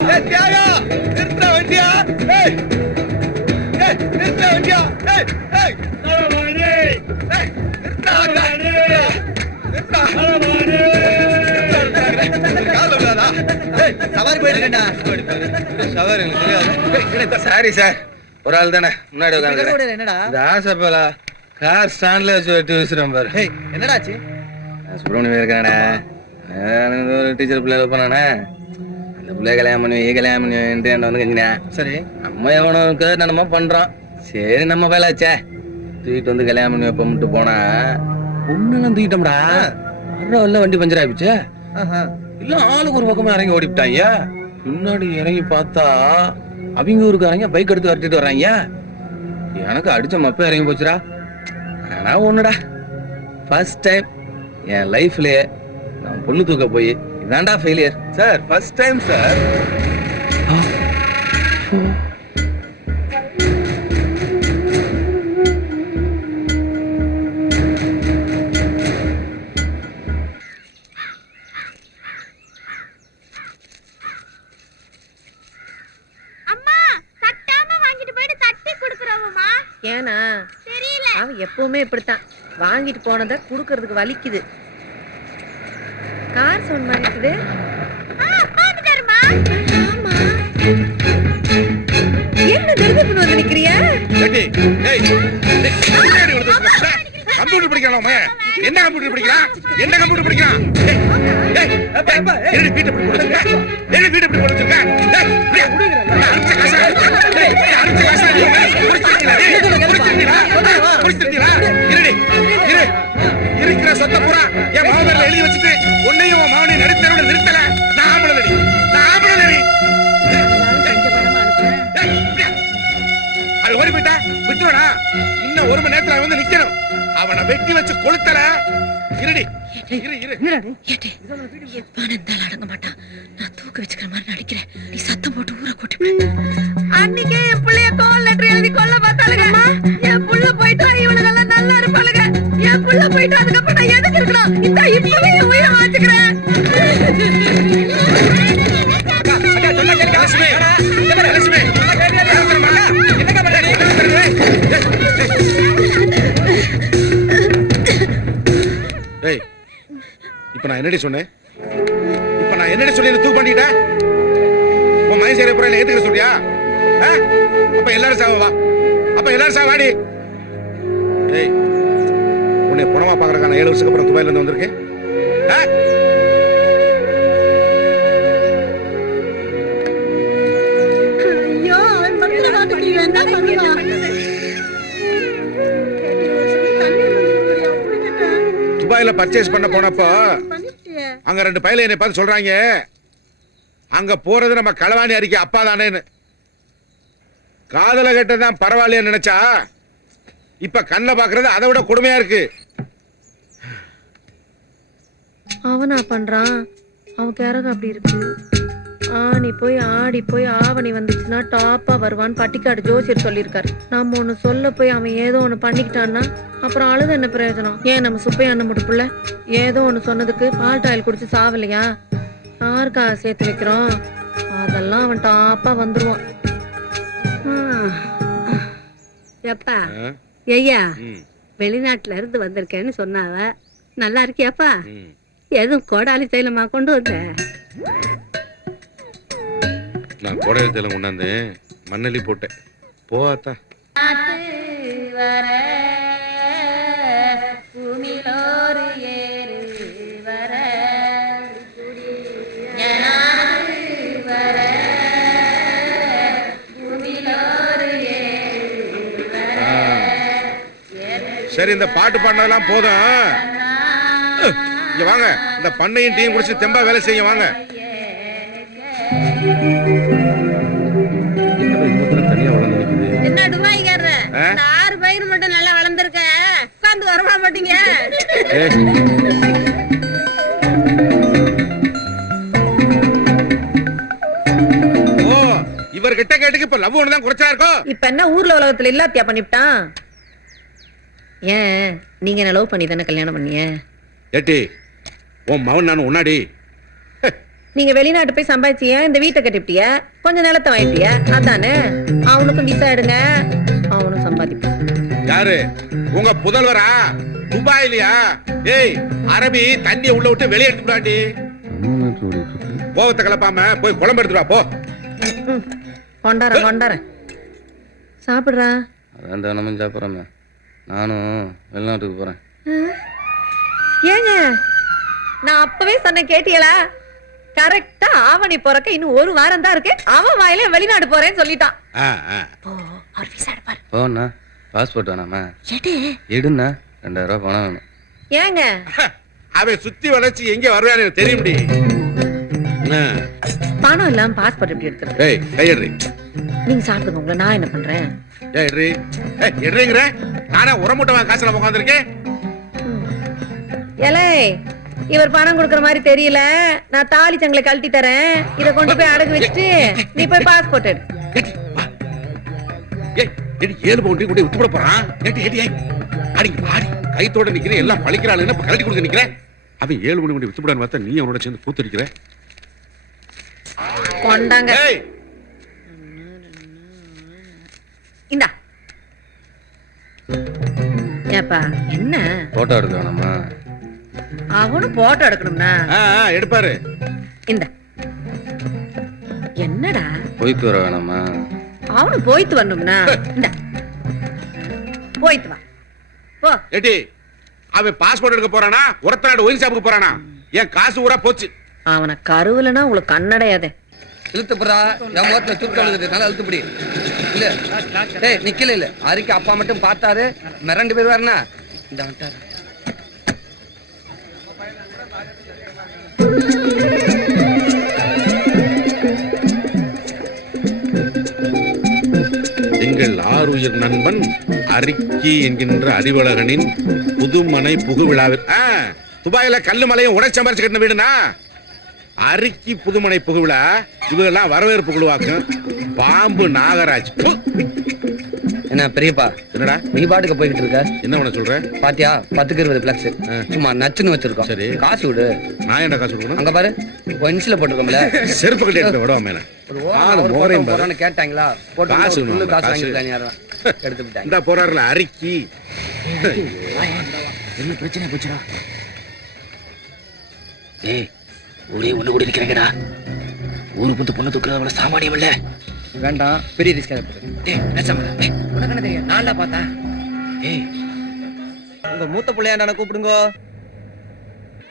தியாகா நிறுத்த வண்டியா? நிறுத்த வண்டியா? சவாரி போயிட்டு சாரி சார், ஒரு ஆள் தானே முன்னாடி உட்காந்து. என்னடா இந்த ஆசைப்பலா கார் ஸ்டாண்ட்ல வச்சு வெட்டி வச்சுறேன் பாரு. என்னடாச்சு? சுப்பிரமணியம் இருக்கானே, ஒரு டீச்சர் பிள்ளை பண்ணானே, அந்த பிள்ளை கல்யாணம் பண்ணுவேன் என்ன வந்து கஞ்சினேன். சரி, நம்ம எவனுக்கு நம்ம பண்றோம். சரி, நம்ம வேலாச்சே தூக்கிட்டு வந்து கல்யாணம் பண்ணி வைப்ப மட்டும் போனா பொண்ணெல்லாம் தூக்கிட்டோம்டா. வர்ற வண்டி பஞ்சர் ஆயிடுச்சு. இல்ல ஆளுக்கு ஒரு பக்கமா இறங்கி ஓடிவிட்டாங்க. முன்னாடி இறங்கி பார்த்தா அவங்க ஊருக்காரங்க பைக் எடுத்து வரட்டிட்டு வர்றாங்க. எனக்கு அடிச்ச மப்ப இறங்கி போச்சுடா. ஆனா ஒண்ணுடா, ஃபர்ஸ்ட் டைம் என் லைஃப்லயே நான் பொண்ணு தூக்க போய் இதான்டா failure sir. First time sir. ஏனா தெரியல, அவன் எப்பவுமே இப்படித்தான். வாங்கிட்டு போனதை குடுக்கறதுக்கு வலிக்குது. கார் சவுண்ட் மாதிரி இருக்குது. என்ன திருப்பி கொண்டு வந்து நிக்கிறியா? கம்ப்யூட்டர் படிக்கலாம். என்ன கம்ப்யூட்டர் படிக்கிறான்? என்ன கம்ப்யூட்டர் படிக்கிறான்? இருக்கிற சொத்த பூரா என் மாவட்ட எழுதி வச்சுட்டு உன்னையும் மாவனையும் நடுத்தரோட நிறுத்தல. நான் ஆம்பளை நடி, நான் ஆம்பளை நடி. அது ஓடி போயிட்டா விட்டுறா. இன்னும் ஒரு மணி நேரத்துல வந்து நிக்கணும். அவனை வெட்டி வச்சு கொளுத்தல. இருடி, அடங்க மாட்டான். நான் தூக்க வச்சுக்கிற மாதிரி நடிக்கிறேன். நீ சத்தம் போட்டு ஊரை கூட்டி. அன்னைக்கே என் பிள்ளைய கால் லெட்டர் எழுதி கொல்ல பார்த்தாளுங்க. என் புள்ள போயிட்டா இவனுங்க எல்லாம் நல்லா இருப்பாளுங்க. என் புள்ள போயிட்டா அதுக்கப்புறம் நான் எதுக்கு இருக்கணும்? இந்த இப்பவே என் உயிரை வாச்சுக்கிறேன். இப்ப நான் என்னடி சொன்னேன்? இப்ப நான் என்னடி சொல்லி தூக்கு பண்ணிட்டேன்? உன் மகன் சேர புறையில ஏத்துக்க சொல்றியா? அப்ப எல்லாரும் சாவா? அப்ப எல்லாரும் சாவாடி. ஏய், உன்னை புறமா பாக்குறதுக்கான 7 வருஷத்துக்கு அப்புறம் துபாயில இருந்து வந்திருக்கேன். ஐயோ, அவன் மனசுல மாட்டிக்கிட்டு என்ன பண்ணுவான்? துபாயில பர்ச்சேஸ் பண்ண போனப்போ அங்க 2 பையல என்னை பார்த்து சொல்றாங்க, அங்க போறது நம்ம களவாணி அறிக்கை அப்பா தானேன்னு. காதல கட்டதான் பரவாயில்லைன்னு நினைச்சா இப்ப கண்ண பாக்குறது அதை விட கொடுமையா இருக்கு. அவனா பண்றான், அவன் கேரகம் அப்படி இருக்கு. ஆணி போய் ஆடி போய் ஆவணி வந்துச்சுன்னா டாப்பா வருவான்னு பட்டிக்காடு ஜோசியர் சொல்லியிருக்காரு. நம்ம ஒண்ணு சொல்ல போய் அவன் ஏதோ ஒண்ணு பண்ணிக்கிட்டான்னா அப்புறம் அழுது என்ன பிரயோஜனம்? ஏன் நம்ம சுப்பையா அண்ணன் முட்டுப்புள்ள ஏதோ ஒண்ணு சொன்னதுக்கு பால் டாயில் குடிச்சு சாவலையா? யாருக்கா சேர்த்து வைக்கிறோம்? அதெல்லாம் அவன் டாப்பா வந்துருவான். எப்பா ஐயா, வெளிநாட்டுல இருந்து வந்திருக்கேன்னு சொன்னாவ. நல்லா இருக்கியாப்பா? எதுவும் கோடாலி தைலமா கொண்டு வந்த? நான் கோடாலி தைலம் கொண்டாந்து மண்ணலி போட்டேன். போத்தா சரி, இந்த பாட்டு பாடினதெல்லாம் போதும். இங்க வாங்க, இந்த பண்ணையும் டீம் குடிச்சு தெம்பா வேலை செய்ய வாங்க. தனியா வளர்ந்து நிக்குது. என்ன டுபாய்க்காரரு, 6 பயிர் மட்டும் நல்லா வளர்ந்துருக்க. உட்கார்ந்து வரவா மாட்டீங்க? ஓ, இவர்கிட்ட கேட்டுக்கு இப்ப லவ் ஒண்ணுதான் குறைச்சா இருக்கும். இப்ப என்ன ஊர்ல உலகத்துல இல்லாத்தியா பண்ணிவிட்டான்? ஏன் நீங்க என்ன லவ் பண்ணி தானே கல்யாணம் பண்ணிய? ஏட்டி, உன் மவன் நான் உன்னாடி. நீங்க வெளிநாட்டு போய் சம்பாதிச்சிய இந்த வீட்டை கட்டிப்பிட்டிய கொஞ்சம் நிலத்தை வாங்கிட்டிய அதானே அவனுக்கும் விசா எடுங்க அவனும் சம்பாதிப்பான். யாரு உங்க புதல்வரா துபாயிலியா? ஏய் அரபி தண்ணிய உள்ள விட்டு வெளியே எடுத்துடாண்டி. கோவத்தை கலப்பாம போய் குழம்பு எடுத்துட்டு வா போ. கொண்டாரன் சாப்பிடுறா. அதான் தினமும் சாப்பிட்றேன். நானும் வெளிநாட்டுக்கு போறேன். ஏங்க நான் அப்பவே சொன்ன கேட்டியலா? கரெக்டா ஆவணி பிறக்க இன்னும் ஒரு வாரம் தான் இருக்கு. அவன் வாயில வெளிநாடு போறேன்னு சொல்லிட்டான். அவர் விசா எடுப்பாரு. போண்ணா பாஸ்போர்ட் வேணாமா? எடுண்ணா 2000 ரூபாய் பணம் வேணும். ஏங்க அவன் சுத்தி வளைச்சு எங்க வருவான்னு தெரியும்டி. பணம் இல்லாம பாஸ்போர்ட் எப்படி எடுக்கிறது? ஏய் கையெடு. நீங்க சாப்பிடுங்க, உங்களை நான் என்ன பண்றேன்? ஏய் எட்ரி. ஏய் எட்ரிங்கற நானே உரமுட்டவா காசுல உட்கார்ந்திருக்கேன். ஏலே இவர் பணம் கொடுக்கற மாதிரி தெரியல. நான் தாலி சங்கில கழட்டி தரேன். இத கொண்டு போய் அடகு வச்சிட்டு நீ போய் பாஸ்போர்ட் எடு. ஏய் எடி 7 பவுண்ட் கொண்டு விட்டு போட போறான். ஏடி ஏடி அடி ஆடி கைத்தோட நிக்கிறேன். எல்லாம் பழிக்கிறாளுன்னு இப்ப கழட்டி கொடுக்க நிக்கிறேன். அவன் 7 மணி கொண்டு விட்டு போடான்னு பார்த்தா நீ அவனோட சேர்ந்து கூத்தடிக்கிற. கொண்டாங்க. ஏய் இந்தா. ஏப்பா என்ன போட்டோ எடுக்க வேணாமா? அவனும் போட்டோ எடுக்கணும்னா எடுப்பாரு. இந்த என்னடா போயிட்டு வர வேணாமா? அவனும் போயிட்டு வரணும்னா இந்த போயிட்டு வா போ. ஏடி அவன் பாஸ்போர்ட் எடுக்க போறானா ஒருத்த நாடு ஒயின் ஷாப்புக்கு போறானா? ஏன் காசு ஊரா போச்சு. அவனை கருவுலனா உங்களுக்கு கண்ணடையாதே. இழுத்துப்புறா என் முகத்துல சுட்டு எழுதுது நல்லா இழுத்துப்படி இல்ல. டேய் நிக்கல இல்ல அரிக்கு அப்பா மட்டும் பார்த்தாரு மிரண்டு போயிருவாருனா இந்த வந்துட்டாரு. எங்கள் ஆருயிர் நண்பன் அரிக்கி என்கின்ற அறிவழகனின் புதுமனை புகுவிழாவில் துபாயில கல்லு மலையும் உடைச்சமரிச்சு கட்டின வீடுனா அரிக்கி புதுமனை புகுவிழா. இவெல்லாம் வரவேற்பு குழுவாக்கும். பாம்பு நாகராஜ். என்ன பெரியப்பா என்னடா நீ பாட்டுக்கு போய்கிட்டு இருக்க? என்ன பண்ண சொல்ற? பாத்தியா 10க்கு 20 பிளக்ஸ் சும்மா நச்சுன்னு வச்சிருக்கோம். சரி காசு விடு. நான் என்ன காசு கொடுக்கணும்? அங்க பாரு ஒன்ஸ்ல போட்டுருக்கோம்ல செருப்பு கட்டி எடுத்து விடுவாம ஒரு ஓரம் போறான்னு கேட்டாங்களா? போட்டு காசு வாங்கிட்டாங்க யாரும் எடுத்து விட்டாங்க. இந்த போறாருல அரிக்கி. என்ன பிரச்சனை போச்சுடா? ஏய் ஒரே ஒண்ணு கூட நிக்கிறேங்கடா. ஊரு புத்து பொண்ணு தூக்குறவங்கள சாமானியம் இல்ல. வேண்டாம் பெரிய ரிஸ்க் ஆயிடும். டேய் நச்சமடா. டேய் உனக்கு என்ன தெரியும்? நான்ல பார்த்தா. ஏய் உங்க மூத்த புள்ளையாண்டான கூப்பிடுங்க.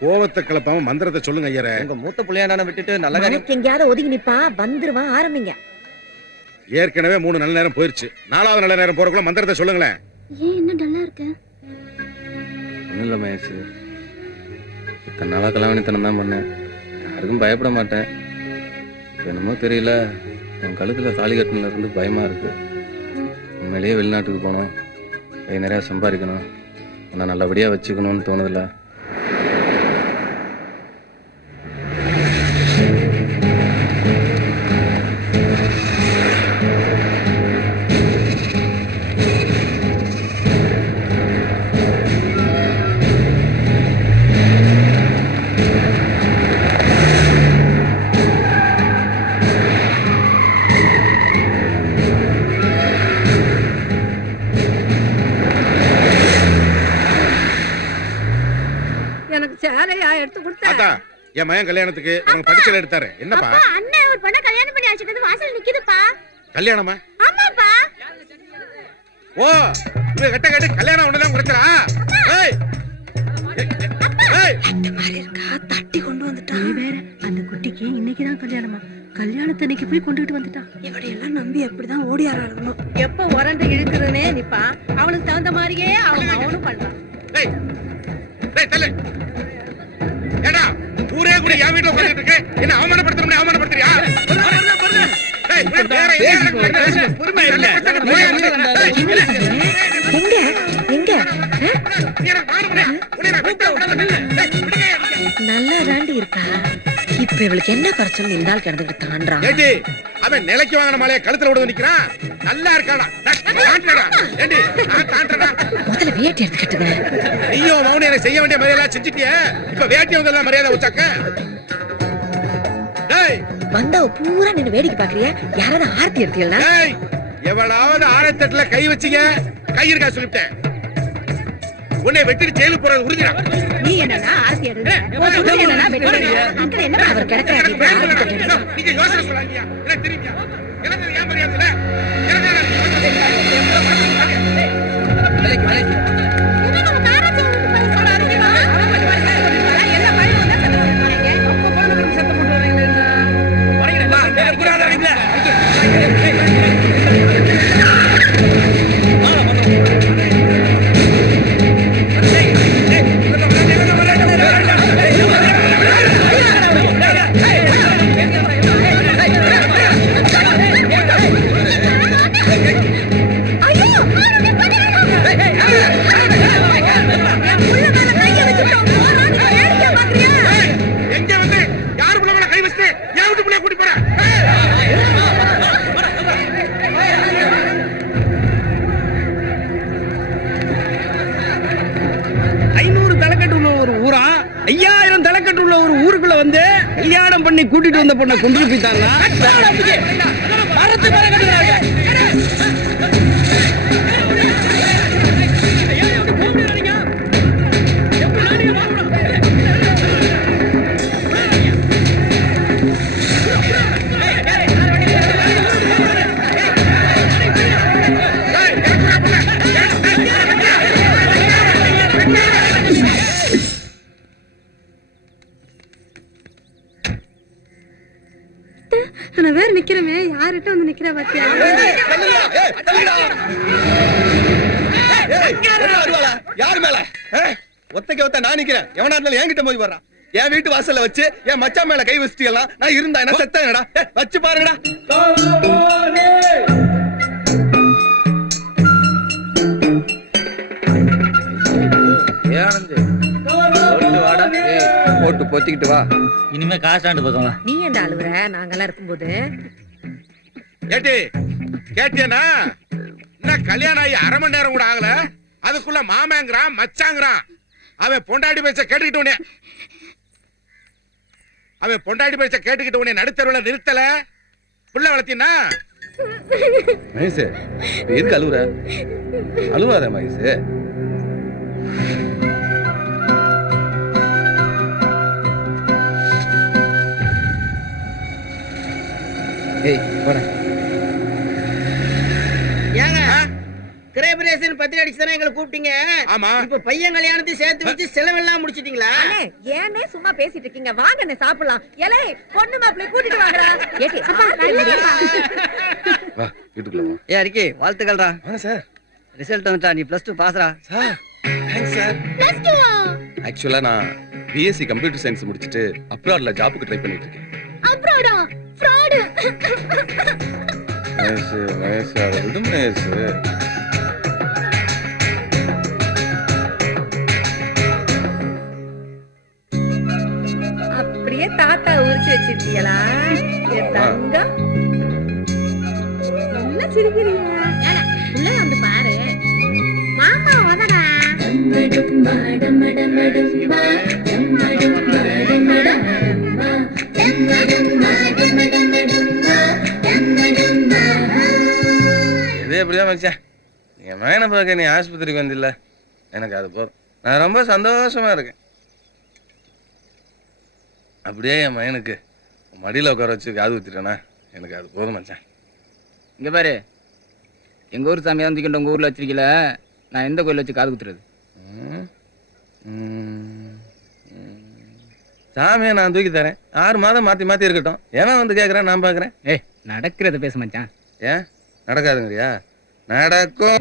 கோவத்தை கிளப்பாம மந்திரத்தை சொல்லுங்க ஐயரே. உங்க மூத்த புள்ளையாண்டான விட்டுட்டு நல்ல காரியம் எங்கயாவது ஒதுங்கி நிப்பா வந்துருவான். ஆரம்பிங்க. ஏற்கனவே 3 நல்ல நேரம் போயிருச்சு. 4வது நல்ல நேரம் போறக்குள்ள மந்திரத்தை சொல்லுங்களேன். ஏன் என்ன டல்லா இருக்க? ஒன்றும் இல்லை மகேஷ். இத்தனை நாளாக கல்யாணத்தனம் தான் பண்ணேன். யாருக்கும் பயப்பட மாட்டேன். என்னமோ தெரியல என் கழுத்தில் தாலி கட்டினதுல இருந்து பயமாக இருக்குது. உண்மையிலேயே வெளிநாட்டுக்கு போகணும், கை நிறையா சம்பாதிக்கணும், ஆனால் நல்லபடியாக வச்சுக்கணும்னு தோணுதில்ல. என் மகன் கல்யாணத்துக்கு உனக்கு படிச்சல எடுத்தாரு. என்னப்பா? அண்ணன் ஒரு பொண்ண கல்யாணம் பண்ணி அழைச்சிட்டு வாசல் நிக்குதுப்பா. கல்யாணமா? ஆமாப்பா. ஓ இவ கட்ட கட்ட கல்யாணம் ஒண்ணு தான் குறச்சறா. ஏய் ஏய் தட்டி கொண்டு வந்துட்டான். நீ வேற அந்த குட்டிக்கு இன்னைக்கு தான் கல்யாணமா? கல்யாணத்தன்னைக்கு போய் கொண்டுகிட்டு வந்துட்டான். இவனை எல்லாம் நம்பி எப்படிதான் ஓடி ஆறணும். எப்ப உரண்டு இழுக்குதுன்னே நிப்பா. அவனுக்கு தகுந்த மாதிரியே அவனும் பண்றான். ஏய் டேய் தல ஏடா ஊரே கூட யா வீட்ல உட்கார்ந்துட்டு இருக்கு. என்ன அவமானப்படுத்துறீங்க? அவமானப்படுத்துறியா? ஏய் வேற பொறுமை இல்ல. எங்க நல்லா தாண்டி இருக்கா. இப்ப இவளுக்கு என்ன பிரச்சனை? இருந்தால் கிடந்துட்டு தாண்டான். ஏடி அவன் நிலைக்கு வாங்கின மலையை கழுத்துல விட நிக்கிறான். நல்லா இருக்காடா. தாண்டடா. ஏடி நான் தாண்டடா. முதல்ல வேட்டி எடுத்துக்கிட்டுங்க. நீயோ மௌனி எனக்கு செய்ய வேண்டிய மரியாதை செஞ்சிட்டியே. இப்ப வேட்டி வந்தெல்லாம் மரியாதை வச்சாக்க டேய் வந்தவ பூரா நின்னு வேடிக்கை பாக்குறியா? யாராவது ஆர்த்தி எடுத்தீங்களா? டேய் எவளாவது ஆரத்தட்டுல கை வச்சீங்க கை இருக்கா சொல்லிட்டேன். உன்னை வெட்டிட்டு ஜெயிலுக்கு போறது உறுதியா? நீ என்னன்னா ஆர்த்தி எடுங்க என்னன்னா வெட்டுறீங்க என்ன அவர் கிடக்குறாரு நீங்க யோசனை சொல்லாதீங்க. எனக்கு தெரியுங்க. எனக்கு ஏன் மரியாதை எனக்கு கூட்டிட்டு வந்த பொண்ணை கொண்டு போயிட்டாங்க. நான் வேற நிக்கிறமே யார்கிட்ட வந்து நிக்கிற பாத்தியா? யாரு மேல ஒத்தைக்கு ஒத்த நான் நிக்கிறேன். எவனா இருந்தாலும் என்கிட்ட போய் வர்றான். என் வீட்டு வாசல்ல வச்சு என் மச்சான் மேல கை வச்சுட்டீங்களா? நான் இருந்தா என்ன செத்த என்னடா? வச்சு பாருங்கடா. போட்டு பொத்திக்கிட்டு வா. இனிமே காசாண்டு பக்கம் நீ ஏன்டா அழுவுற? நாங்கெல்லாம் இருக்கும்போது ஏட்டி கேட்டியனா? என்ன கல்யாணம் ஆகி அரை மணி நேரம் கூட ஆகல, அதுக்குள்ள மாமங்கிறான் மச்சாங்கிறான். அவன் பொண்டாடி பேச்ச கேட்டுக்கிட்டு உடனே நடுத்தருவுல நிறுத்தல. புள்ள வளர்த்தீன்னா மகேஷ் எதுக்கு அழுவுற? அழுவாத மகேஷ். ஏங்க கிரேபரேஷன் பத்திரி அடிச்சு தானே எங்களை கூப்பிட்டீங்க. ஆமா. இப்ப பையன் கல்யாணத்தையும் சேர்த்து வச்சு செலவெல்லாம் முடிச்சிட்டீங்களா? ஏனே சும்மா பேசிட்டு இருக்கீங்க? வாங்கண்ணே சாப்பிடலாம். ஏலே பொண்ணு மாப்பிள்ளை கூட்டிட்டு வாங்கடா. ஏடி வா வீட்டுக்குள்ள வா. ஏ அரிக்கே வாழ்த்துக்கள்டா. வாங்க சார். ரிசல்ட் வந்துட்டா, நீ +2 பாஸ்ரா. Sir thanks sir. ஆக்சுவலா நான் பிஎஸ்சி கம்ப்யூட்டர் சயின்ஸ் முடிச்சிட்டு அப்ராட்ல ஜாபுக்கு ட்ரை பண்ணிட்டு இருக்கேன். அப்புறம்டா ஃப்ராட். மகேஷ் அதை விடு மகேஷ். அப்படியே தாத்தா உரிச்சு வச்சிருக்கீங்களா? என் தங்கம் என்ன சிரிக்கிறீங்க? உள்ள வந்து பாரு மாமா வந்தடா. இது எப்படியா மச்சான், என் மகனை பார்க்க நீ ஆஸ்பத்திரிக்கு வந்தில்ல, எனக்கு அது போதும். நான் ரொம்ப சந்தோஷமா இருக்கேன். அப்படியே என் மகனுக்கு மடியில் உட்கார வச்சு காது ஊத்திட்டேனா எனக்கு அது போதும் மச்சான். இங்க பாரு, எங்க ஊர் சாமியா வந்துக்கிட்ட உங்க ஊர்ல வச்சிருக்கல, நான் எந்த கோயில வச்சு காது குத்துறது? சாமியை நான் தூக்கி தரேன். 6 மாதம் மாத்தி மாத்தி இருக்கட்டும். ஏன் வந்து கேட்குறேன், நான் பார்க்குறேன். ஏய் நடக்கிறத பேச மச்சான். ஏன் நடக்காதுங்கறியா? நடக்கும்.